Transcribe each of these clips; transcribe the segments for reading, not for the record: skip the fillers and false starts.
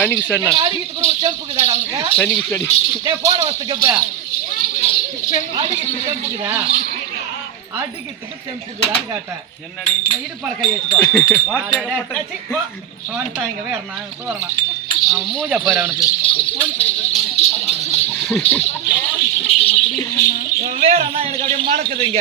தண்ணிக்கு சொன்னா தண்ணிக்கு சரி போட வசதிக்கு அடிக்கிறதுக்கு செம்புக்குதான்னு கேட்டேன். என்னடி இடுப்பால கை வச்சுக்கோ வந்துட்டாங்க வேற நான் வரணும் அவன் மூஞ்சா பாரு அவனுக்கு வேற அண்ணா எனக்கு அப்படியே மறக்குதுங்க.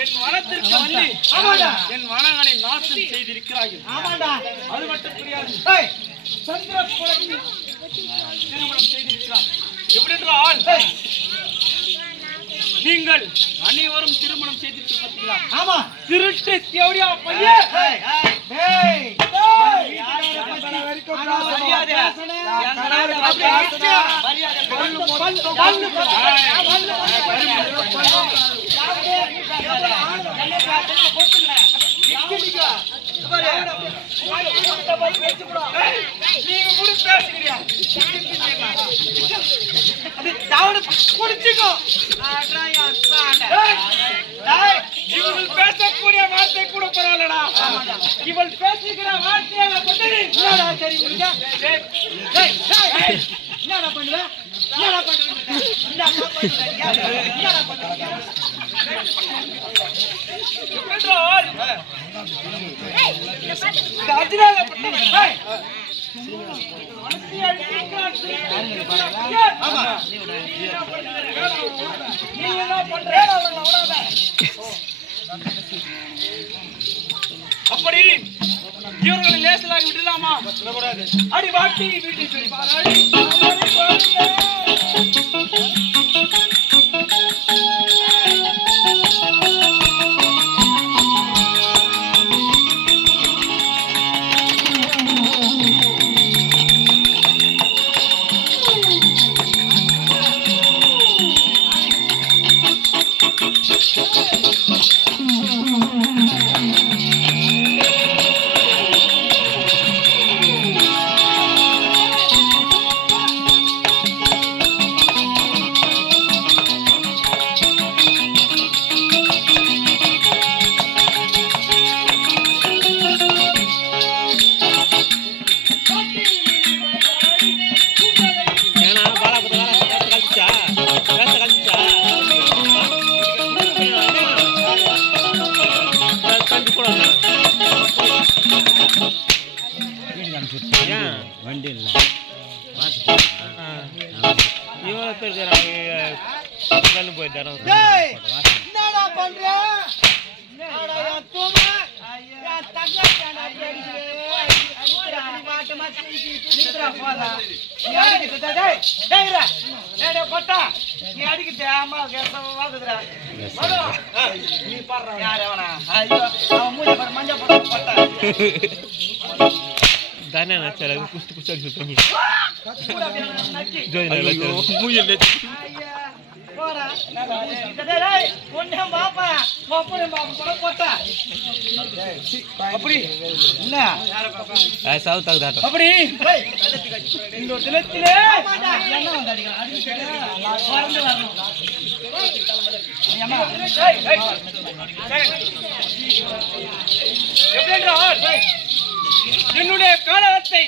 என் வனத்திற்கு வந்து என் வனங்களை நாசம் செய்திருக்கிறார்கள். ஆமாண்டா அது மட்டும் புரியாது. சந்திர குலத்தில் திருமணம் செய்திருக்கிறார். எப்படி என்றால் நீங்கள் அனைவரும் திருமணம் செய்திருக்கிறீர்களா? ஆமா. திருட்டு தேவடியா பையன் இவள் பேசக்கூடிய வார்த்தை கூட பரவாயில்லடா. இவள் பேசுகிற வார்த்தையை என்னடா பண்ணுவேன் அப்படி இவர்களை லேசலாக விடலாமா? அடி வாட்டி வீட்டில் வண்டி இல்லை இவ்வளோ பேர் போயிட்டாரா? என்னடா பண்ற? நீ அடிக்கிட்ட அம்மா நீ பாடுற யாரு அவனா? மஞ்ச பட்டா தானே நச்சாரு குஸ்து குஸ்து சொல்றீங்க அப்படி அப்படி இந்த தினத்திலே என்னுடைய காலத்தை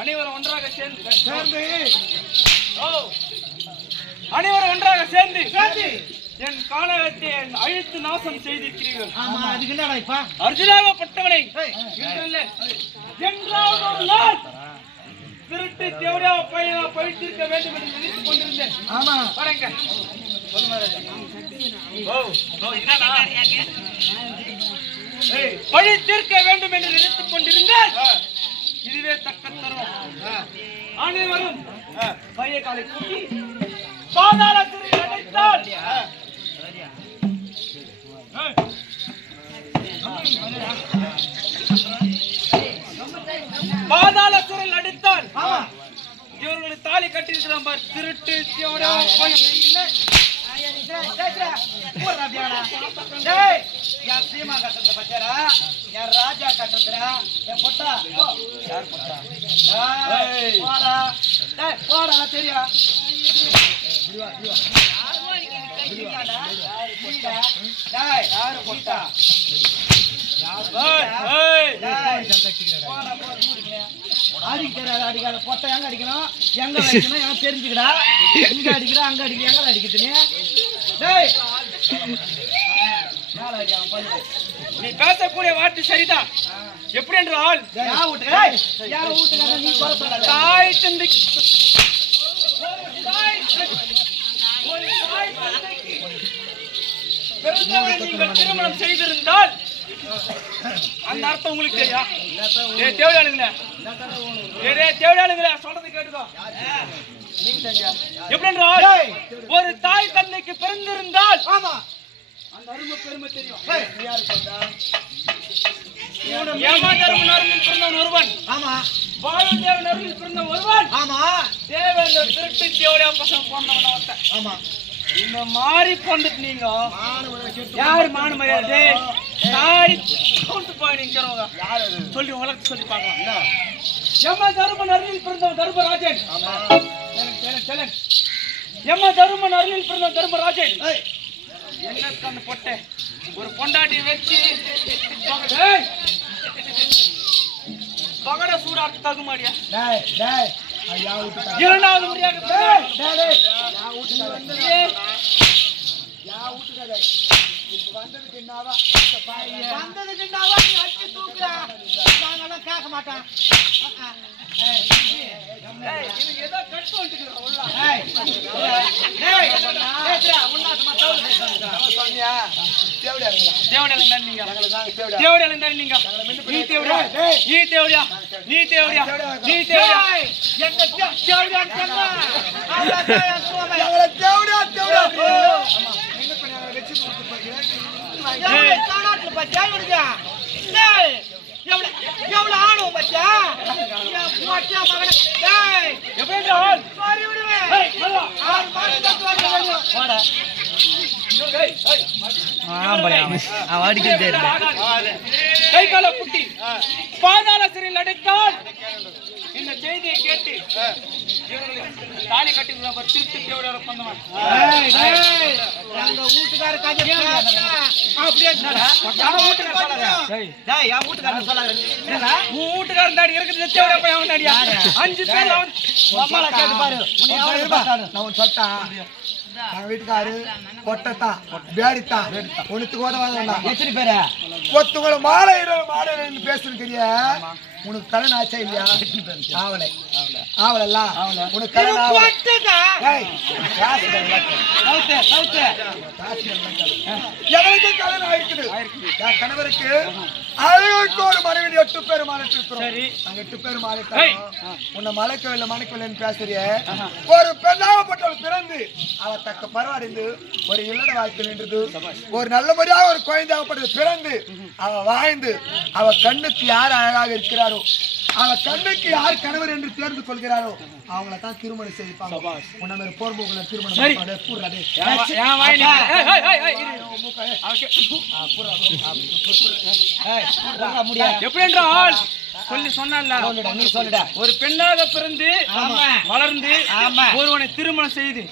அனைவரும் ஒன்றாக சேர்ந்து என் காலத்தை அழித்து நாசம் செய்திருக்கிறீர்கள். அர்ஜுனாகப்பட்டவனை திருட்டு தேவடியாக பழித்திருக்க வேண்டும் என்று நினைத்துக் கொண்டிருந்தேன். பழித்திருக்க வேண்டும் என்று நினைத்துக் கொண்டிருந்தேன். இதுவே தக்க தரும். அனைவரும் பைய காலை கூட்டி பாதாள நடித்தால் பாதாள சிறையில் நடித்தால் இவர்களுக்கு தாலி கட்டியிருக்கிறான் பார் திருட்டு ராஜா கட்டுறா என் பொட்டா யார் பொட்டா போடா தெரியும் யாரு பொட்டா அடிக்காத பொட்டை எங்க அடிக்கணும் எங்க அடிக்கணும் எனக்கு தெரிஞ்சுக்கடா இங்க அடிக்கிற அங்க அடிக்கிற எங்க அடிக்குது நீ பேசக்கூடிய வார்த்தை சரிதான். எப்படி என்றால் தாய் தந்தை நீங்கள் திருமணம் செய்திருந்தால் அந்த அர்த்தம் உங்களுக்கு தெரியா? தேவையானுங்களே தேவையானுங்களே சொல்றது கேட்டுக்கோ. எப்படி என்றால் ஒரு தாய் தந்தைக்கு பிறந்திருந்தால் அந்த அருமை பெருமை தெரியும். ஏமாதர்மன் அருளில் பிறந்தவன் ஒருவன், பாலதேவன் அருளில் பிறந்தவன் ஒருவன், தேவேந்திர திருட்டு தேவடியா பசங்க போனவன் ஒருத்தன். இந்த மாறி போந்துட்டு நீங்க யாரு மான மரியாதை தாய் போய் நிக்கிறவங்க சொல்லி உங்களுக்கு சொல்லி பார்க்கலாம். எம்ம தருமன் அருளில் பிறந்தவன் தர்மராஜன். எம்ம தருமன் அருளில் பிறந்தவன் தர்மராஜன். என்ன கண்ணு பொட்டை ஒரு பொண்டாட்டி வச்சு பகட சூடாட்டு தகுமாடியா இரண்டாவது முறையாக கேட்க மாட்டான். எவ்வளவு ஆணும் பச்சா கை கால குட்டி பாதாள சிறையில் அடைத்தால் இந்த செய்தியை கேட்டு தாலி கட்டி திருட்டு தேவையான பண்ணவன் வீட்டுக்காரன் தாடி இருக்குது தேவையா பையன் தாடியா 5 பேர் நான் சொல்லிட்டான் வீட்டுக்காரு கொட்டத்தான் பேடித்தான் உனக்கு கூட எத்தனை பேரு ஒத்துங்களை மாலை மாலை பேசுறீங்க. உனக்கு கல்யாணம் ஆச்சா இல்லையா? ஆவலை ஆவலல்லாம் உனக்கு கல்யாணம் எனக்கு கல்யாணம் ஆயிருக்குது. என் கணவருக்கு அழகுக்கு ஒரு மனைவி 8 பேர் மாலைட்டு இருக்கிறோம். நாங்க 8 பேர் மாலைட்டோம். உன்னை மலைக்கவில்லை மனைக்கவில்லைன்னு பேசுறிய ஒரு பெண்ணாகப்பட்டவள் பிறந்து அவ தக்க பரவாயில்லை ஒரு இல்லட வாழ்க்கை நின்றது. ஒரு நல்ல முறையாக ஒரு குழந்தையாகப்பட்டது பிறந்து அவ வாழ்ந்து அவ கண்ணுக்கு யார் அழகாக இருக்கிறாரோ அவ கண்ணுக்கு யார் கணவர் என்று தேர்ந்து கொள்கிறாரோ அவங்கள தான் திருமணம் செய்வாங்க. உன்ன போர்போக்குல திருமணம் எப்படி என்றால் சொல்லி சொன்ன ஒரு பெண்ணாக பிறந்து வளர்ந்து ஒருவனை திருமணம் செய்து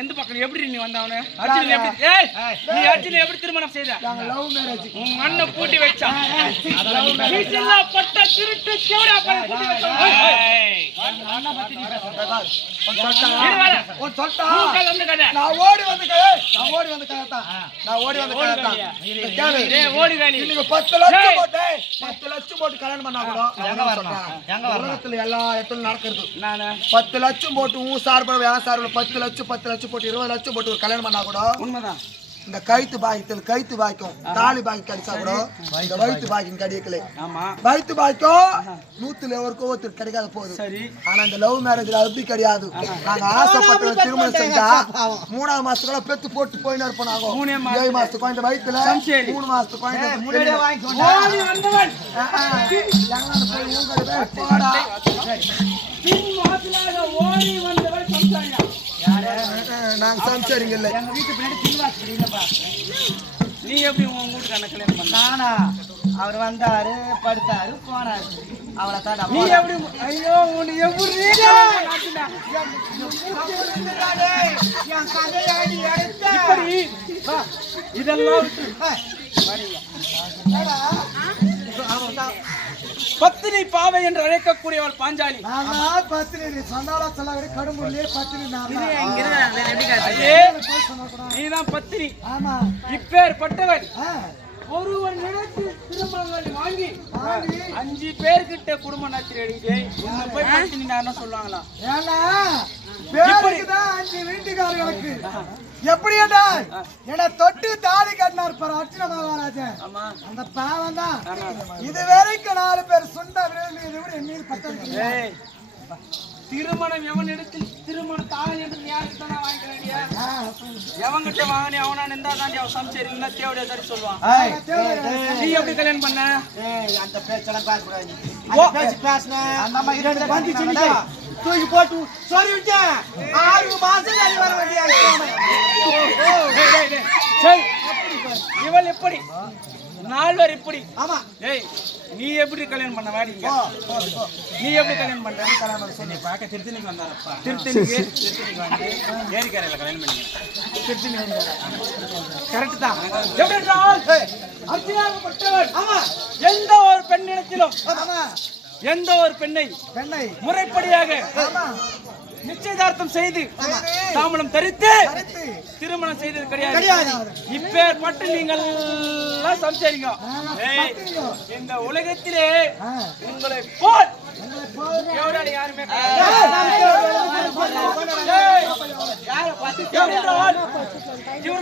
எந்த பக்கம் எப்படி நீ வந்தவனு நீ அர்ஜுன் எப்படி திருமணம் செய்த? உங்க அண்ணன் பூட்டி வச்சான் பட்ட திருட்டு ஓடி வந்து 10 லட்சம் போட்டு கல்யாணம் பண்ணா கூட உலகத்துல எல்லா இடத்துல நடக்கிறது. 10 லட்சம் போட்டு உன் சார்பில் என் சார்பில் 10 லட்சம் போட்டு 20 லட்சம் போட்டு ஒரு கல்யாணம் பண்ணா கூட உண்மைதான் இந்த கழுத்து பாய்க்கும் தாலி பாய்க்கு கடிச்சா கூட இந்த வயிற்று பாய்க்கும் கிடைக்கல. வயிற்று பாய்க்கும் 100ல ஒருத்தர் கிடைக்காத போகுது. ஆனா இந்த லவ் மேரேஜ்ல அப்படி கிடையாது. நாங்க ஆசைப்பட்டு திருமணம் செஞ்சா 3ஆம் மாசத்துக்குள்ள பெத்து போட்டு போயின்னு இருப்போம். நாங்க 7 மாசத்து குழந்தை வயிற்றுல 3 மாசத்து குழந்தை முன்னாடியே நாங்க சம்சாரிங்க இல்ல. எங்க வீட்டு பின்னாடி பின்வாசல் இல்லப்பா. நீ எப்படி உன் வீட்டுக்கு அண்ணன் கல்யாணம் பண்ண? நானா? அவர் வந்தாரு, படுத்தாரு, போனாரு. அவ்வளவுதான். நீ எப்படி? ஐயோ உன்னை எப்படி இதெல்லாம் பத்தினி பாவை என்று அழைக்கக்கூடியவள் பாஞ்சாலி. நீதான் பத்தினி. இப்பேற்பட்டவன் ஒருவன் நினைத்து திருமணங்களை வாங்கி 5 பேர்கிட்ட குடும்ப நாட்சி அடிக்கே உன்னை போய் பத்தினி நான் சொல்லுவாங்களா? வீட்டுக்காரர்களுக்கு எப்படி என தொட்டு தாலி கட்டினார் பாரு அர்ச்சன மகாராஜன். அந்த பாவம் தான் இது வரைக்கும் 4 பேர் சொந்த திருமணம் எவன் இடத்தில் திருமண தாலி என்று யாருக்கு வாங்கிக்க வேண்டிய எவன்கிட்ட வாங்கினே அவனா இருந்தா தாண்டி அவன் சமைச்சரிங்களா தேவையா தரி சொல்லுவான். நீ எப்படி கல்யாணம் பண்ண? அந்த பேச்செல்லாம் பேசக்கூடாது. அந்த அம்மா 2 வந்துச்சு தூக்கி போட்டு சொல்லி விட்டேன். 6 மாசம் வர வேண்டிய இவள் எப்படி 4 பேர் இப்படி? ஆமா. ஏய் நீ எப்படி கல்யாணம் பண்ண? வாடிங்க. நீ எப்படி கல்யாணம் பண்ற? சொல்லி பார்க்க திருத்தணிக்கு வந்தாரப்பா. திருத்தணிக்கு வந்து ஏரிக்கரையில கல்யாணம் பண்ணி திருத்தணி கரெக்ட் தான். எப்படி அர்ச்சனாகப்பட்டவன் எந்த ஒரு பெண்ணிடத்திலும் எந்த ஒரு பெண்ணை முறைப்படியாக நிச்சயதார்த்தம் செய்து தாம்பலம் தரித்து திருமணம் செய்தது கிடையாது. இப்பேற்பட்ட நீங்கள் சம்சாரிங்க. இந்த உலகத்திலே உங்களை போல் யாருமே